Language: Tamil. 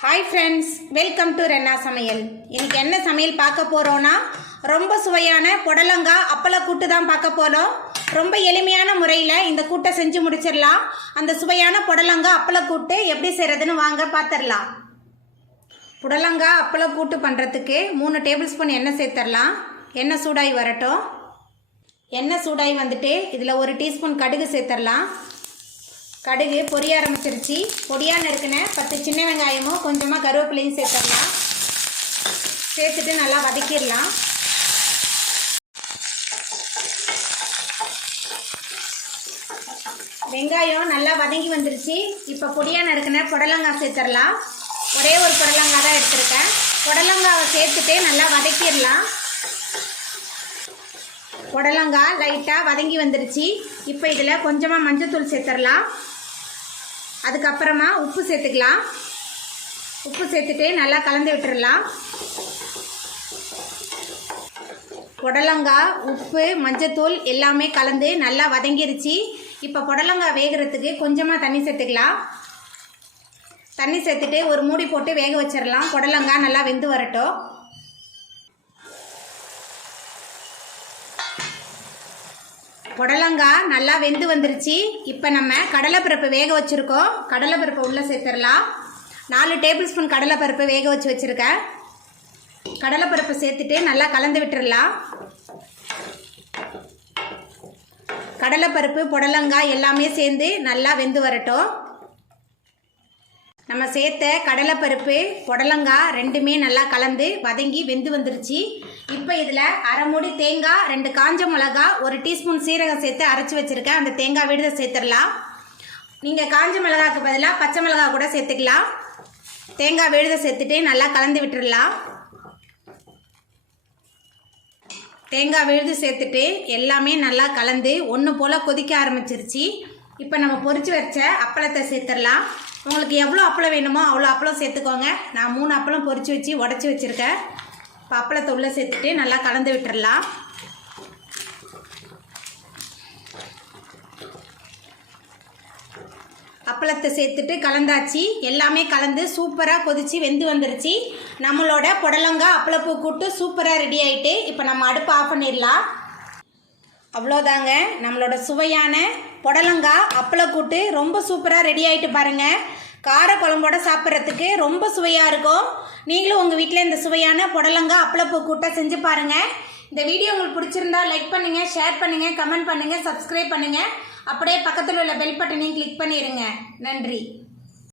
हाय फ्रेंड्स वेलकम टू रेन्ना समयल इनके என்ன சமையல் பார்க்க போறோம்னா ரொம்ப சுவையான புடலங்காய் அப்பள கூட்டு தான் பார்க்க போறோம்। ரொம்ப எளிமையான முறையில் இந்த கூட்டை செஞ்சு முடிச்சிடலாம்। அந்த சுவையான புடலங்காய் அப்பள கூட்டு எப்படி செய்யறதுன்னு வாங்க பார்த்துடலாம்। புடலங்காய் அப்பள கூட்டு பண்ணுறதுக்கு 3 டேபிள் ஸ்பூன் எண்ணெய் சேர்த்துடலாம்। எண்ணெய் சூடாகி வரட்டும்। எண்ணெய் சூடாகி வந்துட்டு இதில் 1 டீஸ்பூன் கடுகு சேர்த்துடலாம்। கடுகு பொரிய ஆரம்பிச்சிருச்சு। பொடியாக நறுக்கின 10 சின்ன வெங்காயமும் கொஞ்சமாக கருவேப்பிலையும் சேர்த்துடலாம்। சேர்த்துட்டு நல்லா வதக்கிடலாம்। வெங்காயம் நல்லா வதங்கி வந்துருச்சு। இப்போ பொடியாக நறுக்கின புடலங்காய் சேர்த்துடலாம்। ஒரே ஒரு புடலங்காய் தான் எடுத்திருக்கேன்। புடலங்காவை சேர்த்துட்டு நல்லா வதக்கிடலாம்। புடலங்காய் லைட்டாக வதங்கி வந்துருச்சு। இப்போ இதில் கொஞ்சமாக மஞ்சள்தூள் சேர்த்துடலாம்। அதுக்கப்புறமா உப்பு சேர்த்துக்கலாம்। உப்பு சேர்த்துட்டு நல்லா கலந்து விட்டுடலாம்। புடலங்காய் உப்பு மஞ்சள்தூள் எல்லாமே கலந்து நல்லா வதங்கிருச்சு। இப்போ புடலங்காய் வேகிறதுக்கு கொஞ்சமாக தண்ணி சேர்த்துக்கலாம்। தண்ணி சேர்த்துட்டு ஒரு மூடி போட்டு வேக வச்சிடலாம்। புடலங்காய் நல்லா வெந்து வரட்டும்। புடலங்காய் நல்லா வெந்து வந்துருச்சு। இப்போ நம்ம கடலைப்பருப்பு வேக வச்சுருக்கோம்। கடலைப்பருப்பை உள்ளே சேர்த்துடலாம்। 4 டேபிள் ஸ்பூன் கடலைப்பருப்பு வேக வச்சுருக்கேன்। கடலைப்பருப்பு சேர்த்துட்டு நல்லா கலந்து விட்டுடலாம்। கடலைப்பருப்பு புடலங்காய் எல்லாமே சேர்ந்து நல்லா வெந்து வரட்டும்। நம்ம சேர்த்த கடலைப்பருப்பு புடலங்காய் ரெண்டுமே நல்லா கலந்து வதங்கி வெந்து வந்துருச்சு। இப்போ இதில் அரை மூடி தேங்காய் 2 காஞ்ச மிளகா 1 டீஸ்பூன் சீரகம் சேர்த்து அரைச்சி வச்சுருக்கேன்। அந்த தேங்காய் விழுத சேர்த்துடலாம்। நீங்கள் காஞ்ச மிளகாக்கு பதிலாக பச்சை மிளகா கூட சேர்த்துக்கலாம்। தேங்காய் விழுத சேர்த்துட்டு நல்லா கலந்து விட்டுடலாம்। தேங்காய் விழுது சேர்த்துட்டு எல்லாமே நல்லா கலந்து ஒன்று போல் கொதிக்க ஆரம்பிச்சிருச்சு। இப்போ நம்ம பொரிச்சு வச்ச அப்பளத்தை சேர்த்துடலாம்। உங்களுக்கு எவ்வளோ அப்பளம் வேணுமோ அவ்வளோ அப்பளம் சேர்த்துக்கோங்க। நான் 3 அப்பளம் பொரிச்சு வச்சு உடச்சி வச்சுருக்கேன்। இப்போ அப்பளத்தை உள்ளே சேர்த்துட்டு நல்லா கலந்து விட்டுடலாம்। அப்பளத்தை சேர்த்துட்டு கலந்தாச்சு। எல்லாமே கலந்து சூப்பராக கொதித்து வெந்து வந்துருச்சு। நம்மளோட புடலங்காய் அப்பளப்பூ கூட்டு சூப்பராக ரெடி ஆகிட்டு இப்போ நம்ம அடுப்பு ஆஃப் பண்ணிடலாம்। அவ்வளோதாங்க, நம்மளோட சுவையான புடலங்காய் அப்பள கூட்டு ரொம்ப சூப்பராக ரெடி ஆகிட்டு பாருங்கள்। கார குழம்போட சாப்பிட்றதுக்கு ரொம்ப சுவையாக இருக்கும்। நீங்களும் உங்கள் வீட்டில் இந்த சுவையான புடலங்காய் அப்பளப்பூ கூட்டை செஞ்சு பாருங்கள்। இந்த வீடியோ உங்களுக்கு பிடிச்சிருந்தா லைக் பண்ணுங்கள், ஷேர் பண்ணுங்கள், கமெண்ட் பண்ணுங்கள், சப்ஸ்கிரைப் பண்ணுங்கள்। அப்படியே பக்கத்தில் உள்ள பெல் பட்டனையும் கிளிக் பண்ணிடுங்க। நன்றி।